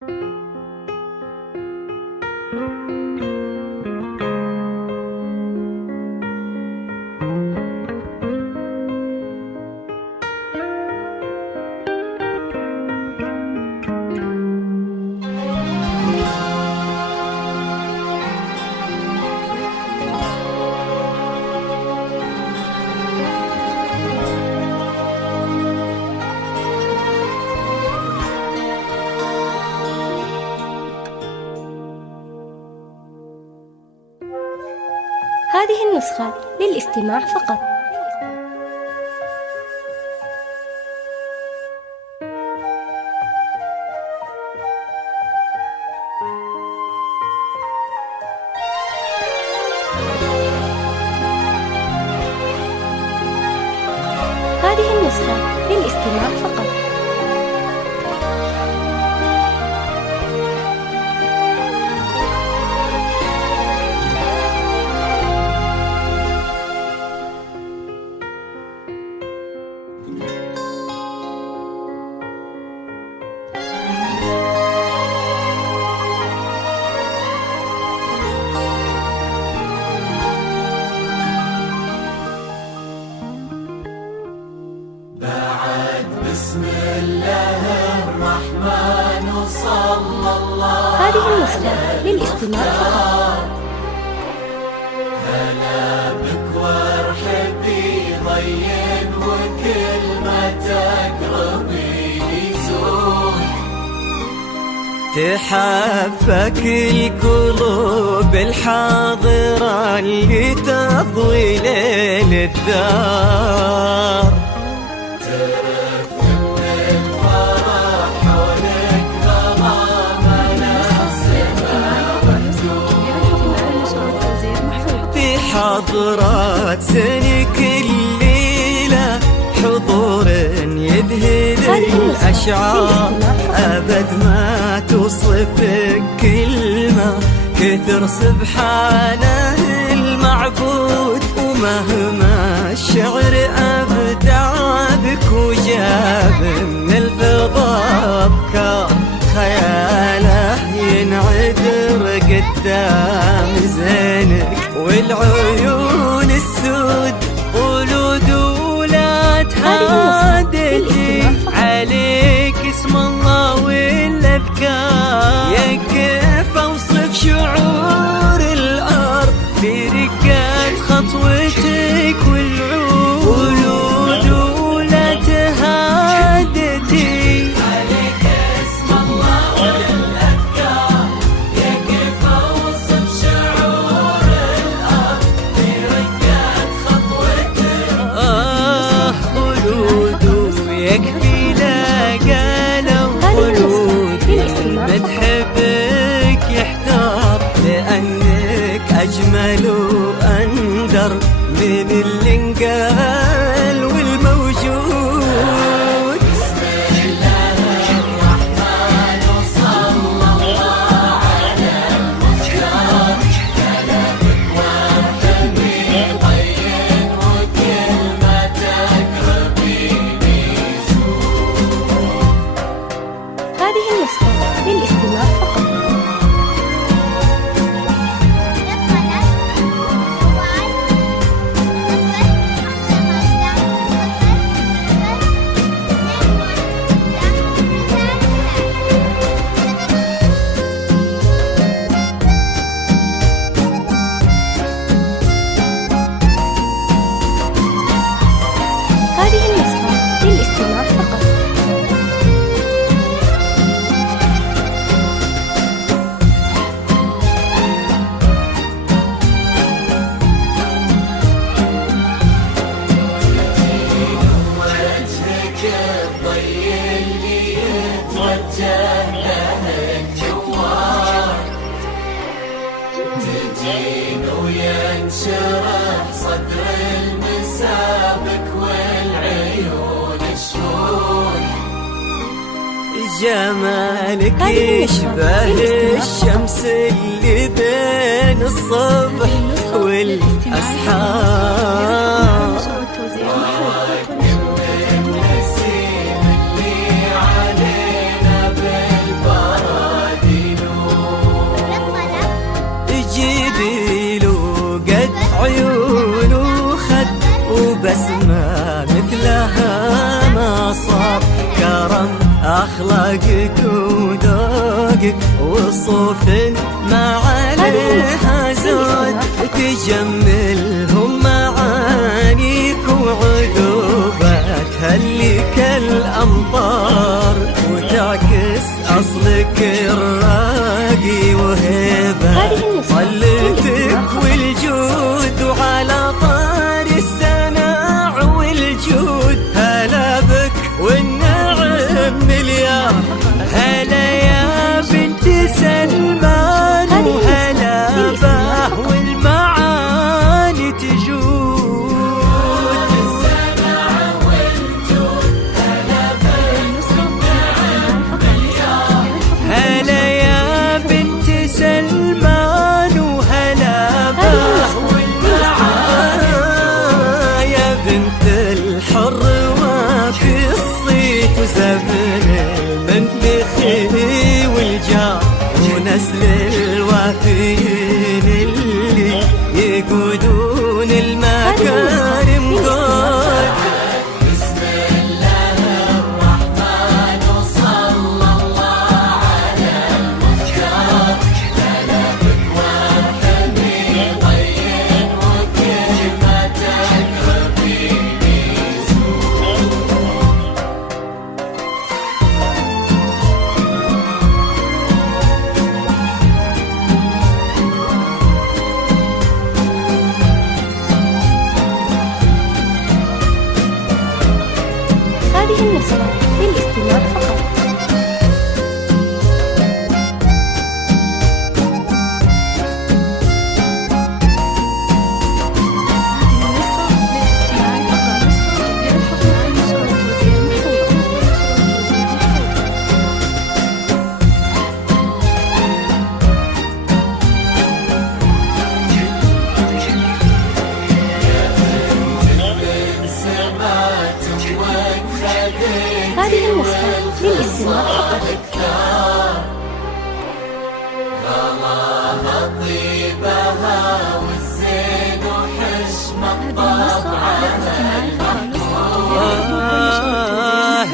هذه النسخة للاستماع فقط. هذه النسخة للاستماع فقط. بسم الله الرحمن وصلى الله. هذه النسخة للاستماع فقط. هلا بك وارحبي ضين وكل ما تقربي يزول. تحفك القلوب الحاضرة اللي تضوي ليل الدار. حضرات سنك الليلة حضور يذهل الأشعار. أبد ما توصفك كلمة كثر سبحانه المعبود. ومهما الشعر أبدع بك وجاب من الفضاء أفكار خياله ينعذر قدام زينك. والعيون السود خلود ولا تهادتي عليك اسم الله والأذكار. يا كيف أوصف شعور الأرض في رقات خطوتك والعود. خلود ولا تهادتي عليك اسم الله والأذكار. يا كيف أوصف شعور الأرض في رقات خطوتك. خلود ويكفي لا قالوا خلود متحبك يحتار. لأنك أجمل وأندر من اللي انقال والموجود. بسم الله الرحمن وصلى الله على المختار. كلامك وارحبي ضين وكل ما تقربي بيزول. هذه النسخة للاستماع فقط. هذه النسخة للاستماع فقط. وجهك الضي اللي يتوجه له الجوار. تجين وينشرح صدر المسابك والعيون الشهود. جمالك يشبه الشمس اللي بين الصبح والأسحار. النسيم اللي علينا بالبرد وذوقك وصوف ما عليها زود تجملهم معانيك وعذوبك هلك الأمطار وتعكس أصلك الراقي وهيبة طلتك والجود وعلى طار السناع والجود هلا بك والنعم مليار هلا يا بنت سلمان وهلا به والمعاني تجود السناع والجود هلا بك والنعم مليار هلا يا بنت سلمان وهلا به والمعاني يا بنت الحر وفي الصيت وزبن المنبخي والجار ونسل الوافيين اللي يقودون المكارم قول بسم الله الرحمن وصلى الله على المختار هلبك وارحمي ضين وكلمتك ربيني هذه النسخة للاستماع فقط. هذه النسخة للاستماع فقط. غلاها طيبها والزين وحشمة طبعها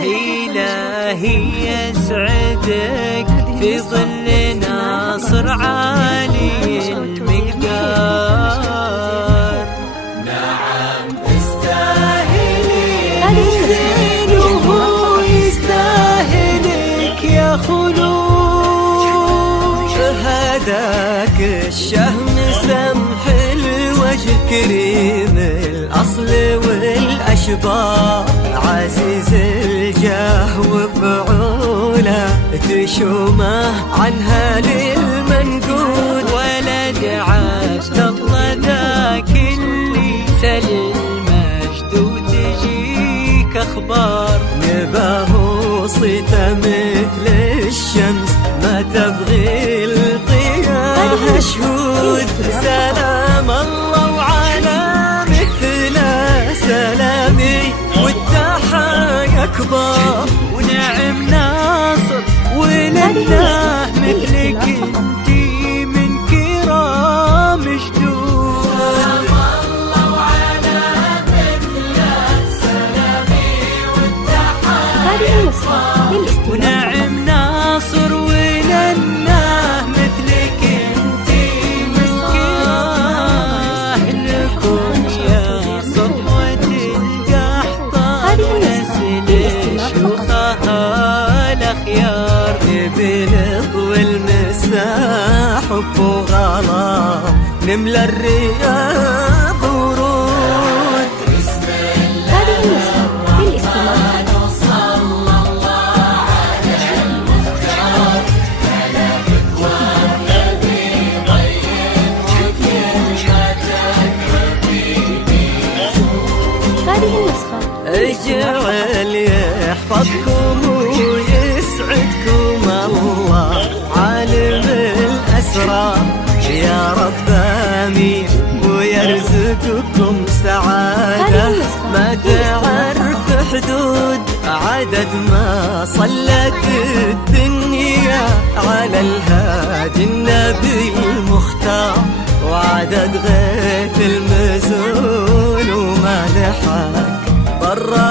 إلهي يسعدك في ظل ناصر عالي المقدار نعم تستاهلي زين وهو يستاهلك يا خلود هداك الشهم سمح الوجه كريم الأصل والأشبار عزيز الجاه وفعوله تشومه عنها للمنقود ولد عبد الله ذاك اللي سل المجد وتجيك أخبار نباه صيته مثل الشمس ما تبغي القياه شهود سلام الله وعلى مثله سلامي والتحايا كبار ونعم ناصر ولله مثلك انتي من كرام جدود سلام الله وعلى مثله سلامي والتحايا كبار ونعم ناصر ولله مثلك انتي من كرام لكم يا صفوة القحطان نسل شيوخها الأخيار بنض والمساح حب وغلا نملى الرياض ورود هذه النسخة للاستماع اجعل يحفظكم ويسعدكم الله عالم الأسرار يا رب آمين ويرزقكم سعادة ما تعرف حدود عدد ما صلت الدنيا على الهادي النبي المختار وعدد غيث المزون وما لحق برا